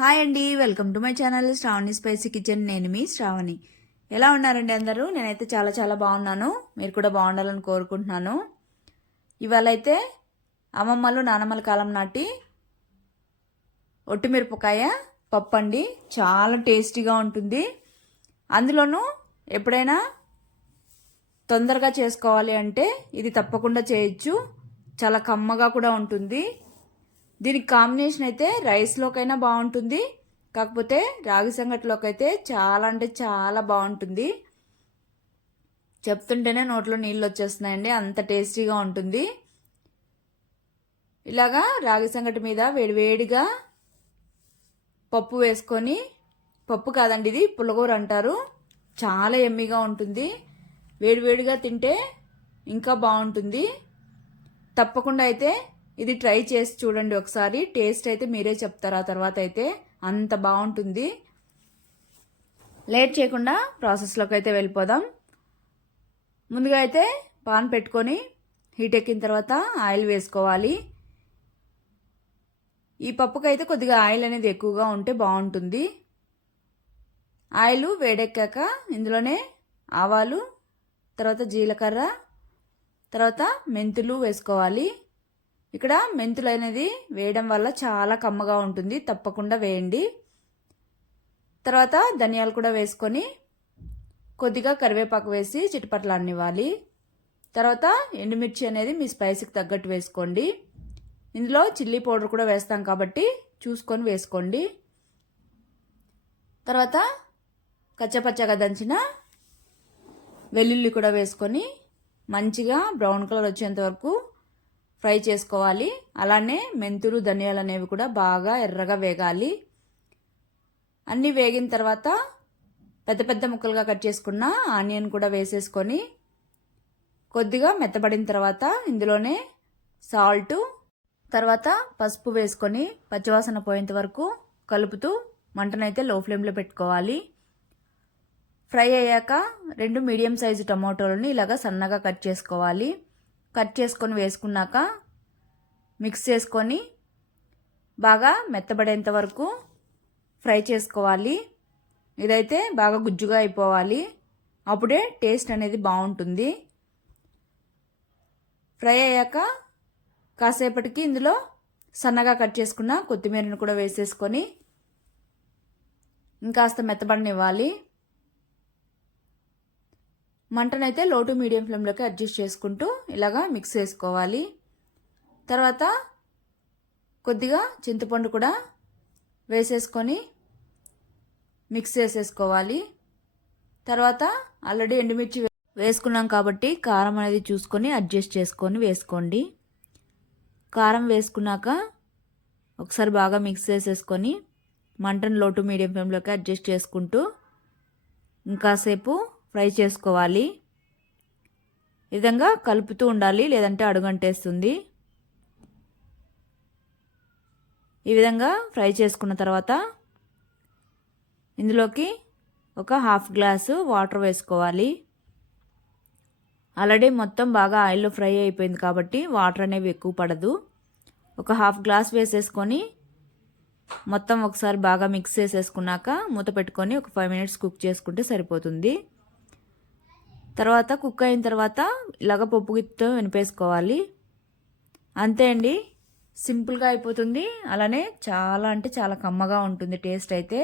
Hi అండి, welcome to my channel Shravani spicy kitchen. నేను మీ శ్రావణి. ఎలా ఉన్నారండి అందరూ? నేనైతే చాలా చాలా బాగున్నాను. మీరు కూడా బాగుండాలని కోరుకుంటున్నాను. ఇవాళ అయితే అమ్మమ్మలు నానమ్మల కాలం నాటి ఒట్టిమిరపకాయ పప్పు అండి. చాలా టేస్టీగా ఉంటుంది. అందులోనూ ఎప్పుడైనా తొందరగా చేసుకోవాలి అంటే ఇది తప్పకుండా చేయొచ్చు. చాలా కమ్మగా కూడా ఉంటుంది. దీనికి కాంబినేషన్ అయితే రైస్లోకైనా బాగుంటుంది, కాకపోతే రాగి సంగటిలోకి అయితే చాలా అంటే చాలా బాగుంటుంది. చెప్తుంటేనే నోట్లో నీళ్ళు వచ్చేస్తున్నాయండి, అంత టేస్టీగా ఉంటుంది. ఇలాగా రాగి సంగటి మీద వేడివేడిగా పప్పు వేసుకొని, పప్పు కాదండి ఇది పులగూర అంటారు, చాలా ఎమ్మిగా ఉంటుంది. వేడివేడిగా తింటే ఇంకా బాగుంటుంది. తప్పకుండా అయితే ఇది ట్రై చేసి చూడండి ఒకసారి. టేస్ట్ అయితే మీరే చెప్తారు ఆ తర్వాత అయితే, అంత బాగుంటుంది. లేట్ చేయకుండా ప్రాసెస్లోకి అయితే వెళ్ళిపోదాం. ముందుగా అయితే పాన్ పెట్టుకొని హీట్ ఎక్కిన తర్వాత ఆయిల్ వేసుకోవాలి. ఈ పప్పుకైతే కొద్దిగా ఆయిల్ అనేది ఎక్కువగా ఉంటే బాగుంటుంది. ఆయిల్ వేడెక్కాక ఇందులోనే ఆవాలు, తర్వాత జీలకర్ర, తర్వాత మెంతులు వేసుకోవాలి. ఇక్కడ మెంతులు అనేది వేయడం వల్ల చాలా కమ్మగా ఉంటుంది, తప్పకుండా వేయండి. తర్వాత ధనియాలు కూడా వేసుకొని కొద్దిగా కరివేపాకు వేసి చిటపటలాడనివ్వాలి. తర్వాత ఎండుమిర్చి అనేది మీ స్పైసీకి తగ్గట్టు వేసుకోండి. ఇందులో చిల్లీ పౌడర్ కూడా వేస్తాం కాబట్టి చూసుకొని వేసుకోండి. తర్వాత కచ్చపచ్చగా దంచిన వెల్లుల్లి కూడా వేసుకొని మంచిగా బ్రౌన్ కలర్ వచ్చేంత వరకు ఫ్రై చేసుకోవాలి. అలానే మెంతులు, ధనియాలు అనేవి కూడా బాగా ఎర్రగా వేగాలి. అన్నీ వేగిన తర్వాత పెద్ద పెద్ద ముక్కలుగా కట్ చేసుకున్న ఆనియన్ కూడా వేసేసుకొని కొద్దిగా మెత్తబడిన తర్వాత ఇందులోనే సాల్ట్, తర్వాత పసుపు వేసుకొని పచ్చివాసన పోయేంత వరకు కలుపుతూ మంటనైతే లో ఫ్లేమ్లో పెట్టుకోవాలి. ఫ్రై అయ్యాక 2 మీడియం సైజు టమాటోలని ఇలాగా సన్నగా కట్ చేసుకోవాలి. కట్ చేసుకొని వేసుకున్నాక మిక్స్ చేసుకొని బాగా మెత్తబడేంత వరకు ఫ్రై చేసుకోవాలి. ఇదైతే బాగా గుజ్జుగా అయిపోవాలి, అప్పుడే టేస్ట్ అనేది బాగుంటుంది. ఫ్రై అయ్యాక కాసేపటికి ఇందులో సన్నగా కట్ చేసుకున్న కొత్తిమీరను కూడా వేసేసుకొని ఇంకాస్త మెత్తబడనివ్వాలి. మంటనైతే లో టు మీడియం ఫ్లేమ్లోకి అడ్జస్ట్ చేసుకుంటూ ఇలాగా మిక్స్ చేసుకోవాలి. తర్వాత కొద్దిగా చింతపండు కూడా వేసేసుకొని మిక్స్ చేసేసుకోవాలి. తర్వాత ఆల్రెడీ ఎండుమిర్చి వేసుకున్నాం కాబట్టి కారం అనేది చూసుకొని అడ్జస్ట్ చేసుకొని వేసుకోండి. కారం వేసుకున్నాక ఒకసారి బాగా మిక్స్ చేసేసుకొని మంటను లో టు మీడియం ఫ్లేమ్లోకి అడ్జస్ట్ చేసుకుంటూ ఇంకాసేపు ఫ్రై చేసుకోవాలి. ఈ విధంగా కలుపుతూ ఉండాలి, లేదంటే అడుగంటేస్తుంది. ఈ విధంగా ఫ్రై చేసుకున్న తర్వాత ఇందులోకి ఒక హాఫ్ గ్లాసు వాటర్ వేసుకోవాలి. ఆల్రెడీ మొత్తం బాగా ఆయిల్లో ఫ్రై అయిపోయింది కాబట్టి వాటర్ అనేవి ఎక్కువ పడదు. ఒక హాఫ్ గ్లాస్ వేసేసుకొని మొత్తం ఒకసారి బాగా మిక్స్ చేసేసుకున్నాక మూత పెట్టుకొని ఒక 5 మినిట్స్ కుక్ చేసుకుంటే సరిపోతుంది. తర్వాత కుక్ అయిన తర్వాత ఇలాగ పప్పు గిత్తో వినిపేసుకోవాలి. అంతే అండి, సింపుల్గా అయిపోతుంది. అలానే చాలా అంటే చాలా కమ్మగా ఉంటుంది టేస్ట్ అయితే.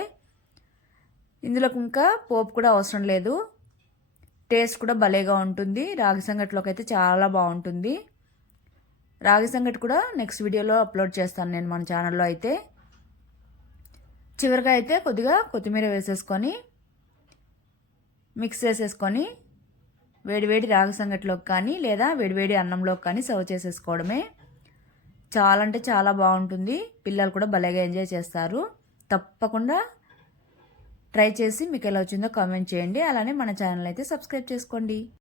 ఇందులోకి ఇంకా పోపు కూడా అవసరం లేదు, టేస్ట్ కూడా భలేగా ఉంటుంది. రాగి సంగటిలోకి అయితే చాలా బాగుంటుంది. రాగి సంగటి కూడా నెక్స్ట్ వీడియోలో అప్లోడ్ చేస్తాను నేను మన ఛానల్లో అయితే. చివరిగా అయితే కొద్దిగా కొత్తిమీర వేసేసుకొని మిక్స్ చేసేసుకొని వేడివేడి రాగి సంగటిలోకి కానీ లేదా వేడివేడి అన్నంలోకి కానీ సర్వ్ చేసేసుకోవడమే. చాలా అంటే చాలా బాగుంటుంది. పిల్లలు కూడా భలేగా ఎంజాయ్ చేస్తారు. తప్పకుండా ట్రై చేసి మీకు ఎలా వచ్చిందో కామెంట్ చేయండి. అలానే మన ఛానల్ అయితే సబ్స్క్రైబ్ చేసుకోండి.